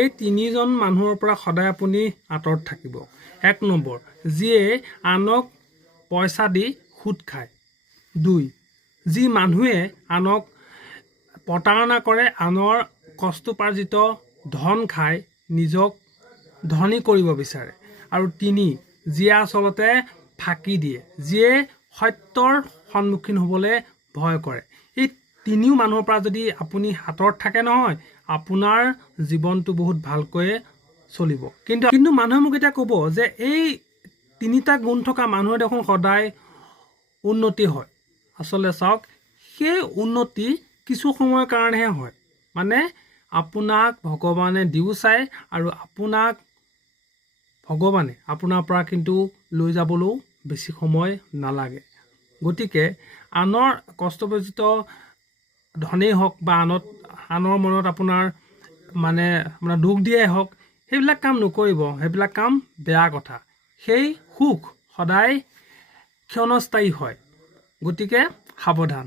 এই তিনিজন মানুহৰ পৰা সদায় আপুনি আঁতৰত থাকিব। 1 নম্বৰ, যিয়ে আনক পইচা দি সুদ খায়। 2, যি মানুহে আনক প্ৰতাৰণা কৰে, আনৰ কষ্টোপাৰ্জিত ধন খাই নিজক ধনী কৰিব বিচাৰে। আৰু 3, যিয়ে আচলতে ফাঁকি দিয়ে, যিয়ে সত্যৰ সন্মুখীন হ'বলৈ ভয় কৰে। এই তিনিও মানুহৰ পৰা যদি আপুনি আঁতৰত থাকে নহয়, আপোনাৰ জীৱনটো বহুত ভালকৈ চলিব। কিন্তু মানুহে মোক এতিয়া ক'ব যে এই 3টা গুণ থকা মানুহে দেখোন সদায় উন্নতি হয়। আচলতে চাওক, সেই উন্নতি কিছু সময়ৰ কাৰণেহে হয়। মানে আপোনাক ভগৱানে দিও চায় আৰু আপোনাক ভগৱানে আপোনাৰ পৰা কিন্তু লৈ যাবলৈও বেছি সময় নালাগে। গতিকে আনৰ কষ্টবৰ্জিত ধনেই হওক বা আনৰ মনত আপোনাৰ দুখ দিয়াই হওক, সেইবিলাক কাম নকৰিব। সেইবিলাক কাম বেয়া কথা। সেই সুখ সদায় ক্ষণস্থায়ী হয়। গতিকে সাৱধান।